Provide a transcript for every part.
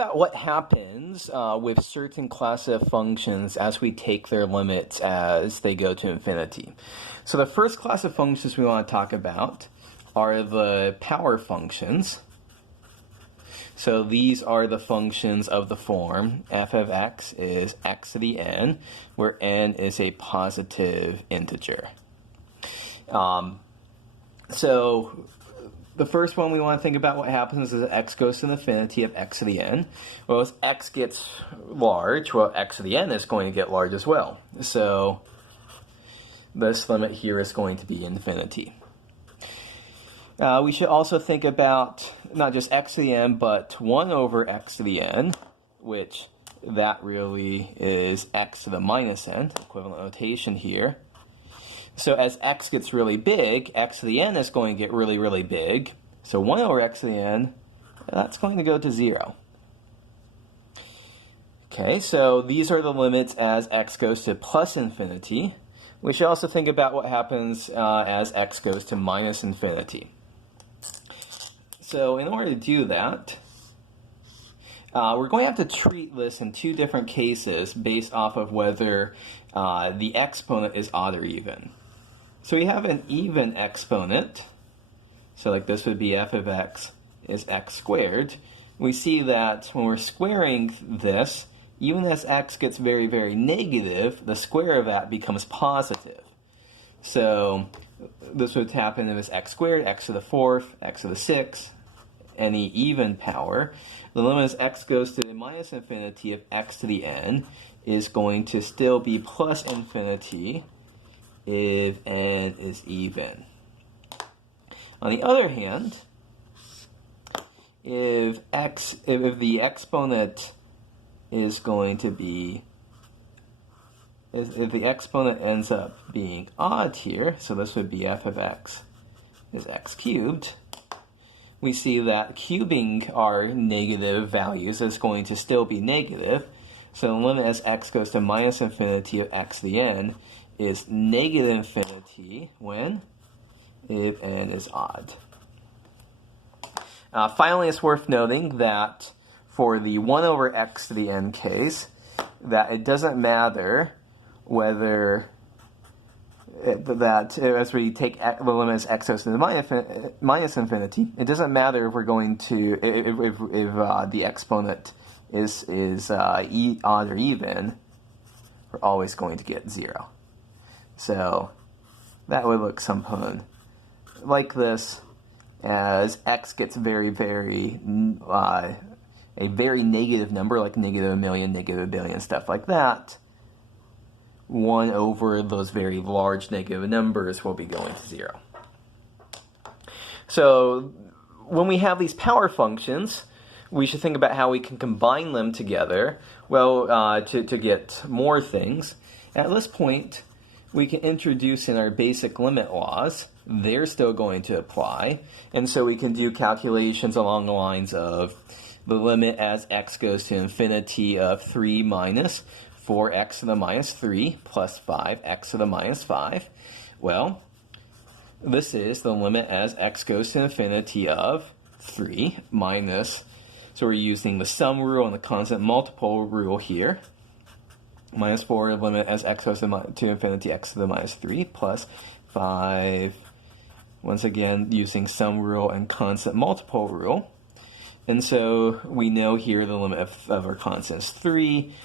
about what happens with certain class of functions as we take their limits as they go to infinity. So the first class of functions we want to talk about are the power functions. So these are the functions of the form f of x is x to the n, where n is a positive integer. So the first one we want to think about what happens is x goes to infinity of x to the n. Well, as x gets large, well, x to the n is going to get large as well. So this limit here is going to be infinity. We should also think about not just x to the n, but 1 over x to the n, which that really is x to the minus n, equivalent notation here. So as x gets really big, x to the n is going to get really, really big. So 1 over x to the n, that's going to go to 0. Okay, so these are the limits as x goes to plus infinity. We should also think about what happens as x goes to minus infinity. So in order to do that, we're going to have to treat this in two different cases based off of whether the exponent is odd or even. So we have an even exponent. So like this would be f of x is x squared. We see that when we're squaring this, even as x gets very, very negative, the square of that becomes positive. So this would happen if it's x squared, x to the fourth, x to the sixth, any even power. The limit as x goes to the minus infinity of x to the n is going to still be plus infinity if n is even. On the other hand, if the exponent is going to be, if the exponent ends up being odd here, so this would be f of x is x cubed, we see that cubing our negative values is going to still be negative. So the limit as x goes to minus infinity of x to the n is negative infinity when? If n is odd. Finally, it's worth noting that for the 1 over x to the n case, that it doesn't matter whether that as we take the limit as x goes to the minus infinity, it doesn't matter if we're going to if the exponent is odd or even, we're always going to get 0. So that would look something like this as x gets very, very a very negative number, like negative a million, negative a billion, stuff like that. 1 over those very large negative numbers will be going to 0. So when we have these power functions, we should think about how we can combine them together, well, to get more things. At this point, we can introduce in our basic limit laws. They're still going to apply, and so we can do calculations along the lines of the limit as x goes to infinity of 3 minus 4x to the minus 3 plus 5x to the minus 5. Well, this is the limit as x goes to infinity of 3 minus, so we're using the sum rule and the constant multiple rule here, minus 4 limit as x goes to infinity x to the minus 3 plus 5, once again using sum rule and constant multiple rule. And so we know here the limit of our constant is 3.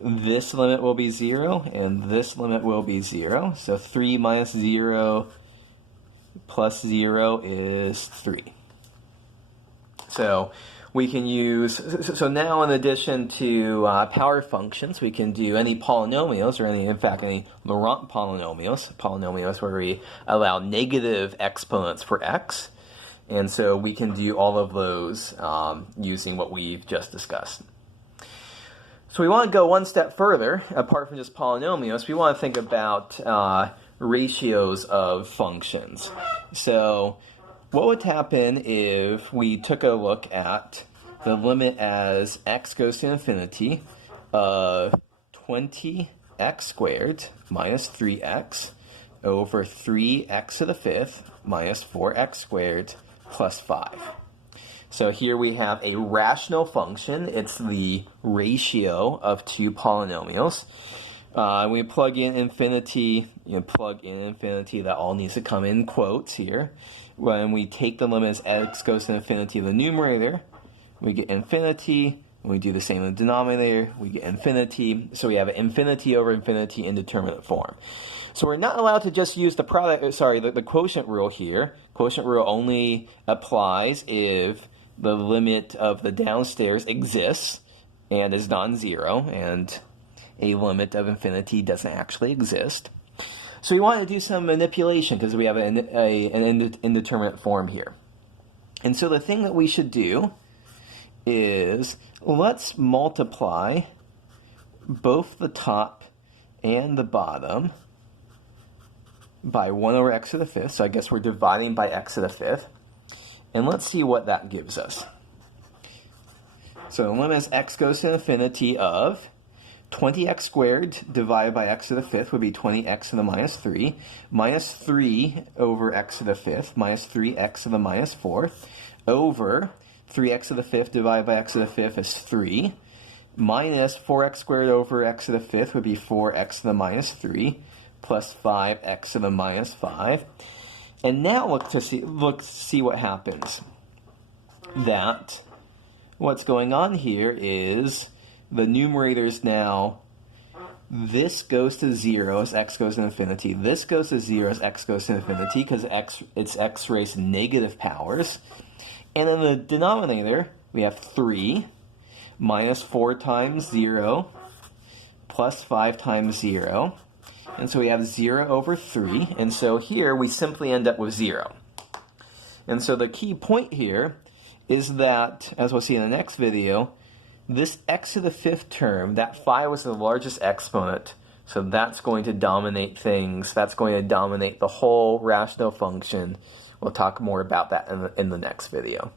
This limit will be 0, and this limit will be 0. So 3 minus 0 plus 0 is 3. So we can use, so now in addition to power functions, we can do any polynomials, or in fact, any Laurent polynomials where we allow negative exponents for x. And so we can do all of those using what we've just discussed. So we want to go one step further, apart from just polynomials. We want to think about ratios of functions. So what would happen if we took a look at the limit as x goes to infinity of 20x squared minus 3x over 3x to the fifth minus 4x squared plus 5. So here we have a rational function. It's the ratio of two polynomials. We plug in infinity, that all needs to come in quotes here. When we take the limit as x goes to infinity of the numerator, we get infinity. When we do the same in the denominator, we get infinity. So we have an infinity over infinity indeterminate form. So we're not allowed to just use the the quotient rule here. Quotient rule only applies if the limit of the downstairs exists and is non-zero, and a limit of infinity doesn't actually exist. So we want to do some manipulation because we have an indeterminate form here. And so the thing that we should do is let's multiply both the top and the bottom by 1 over x to the fifth. So I guess we're dividing by x to the fifth. And let's see what that gives us. So the limit as x goes to infinity of 20x squared divided by x to the fifth would be 20x to the minus 3, minus 3 over x to the fifth, minus 3x to the minus fourth, over 3x to the fifth divided by x to the fifth is 3, minus 4x squared over x to the fifth would be 4x to the minus 3, plus 5x to the minus 5. And now look to see what happens. That what's going on here is the numerators now, this goes to 0 as x goes to infinity. This goes to 0 as x goes to infinity because it's x raised to negative powers. And in the denominator, we have 3 minus 4 times 0 plus 5 times 0. And so we have 0 over 3. And so here we simply end up with 0. And so the key point here is that, as we'll see in the next video, this x to the fifth term, that phi was the largest exponent. So that's going to dominate things. That's going to dominate the whole rational function. We'll talk more about that in the next video.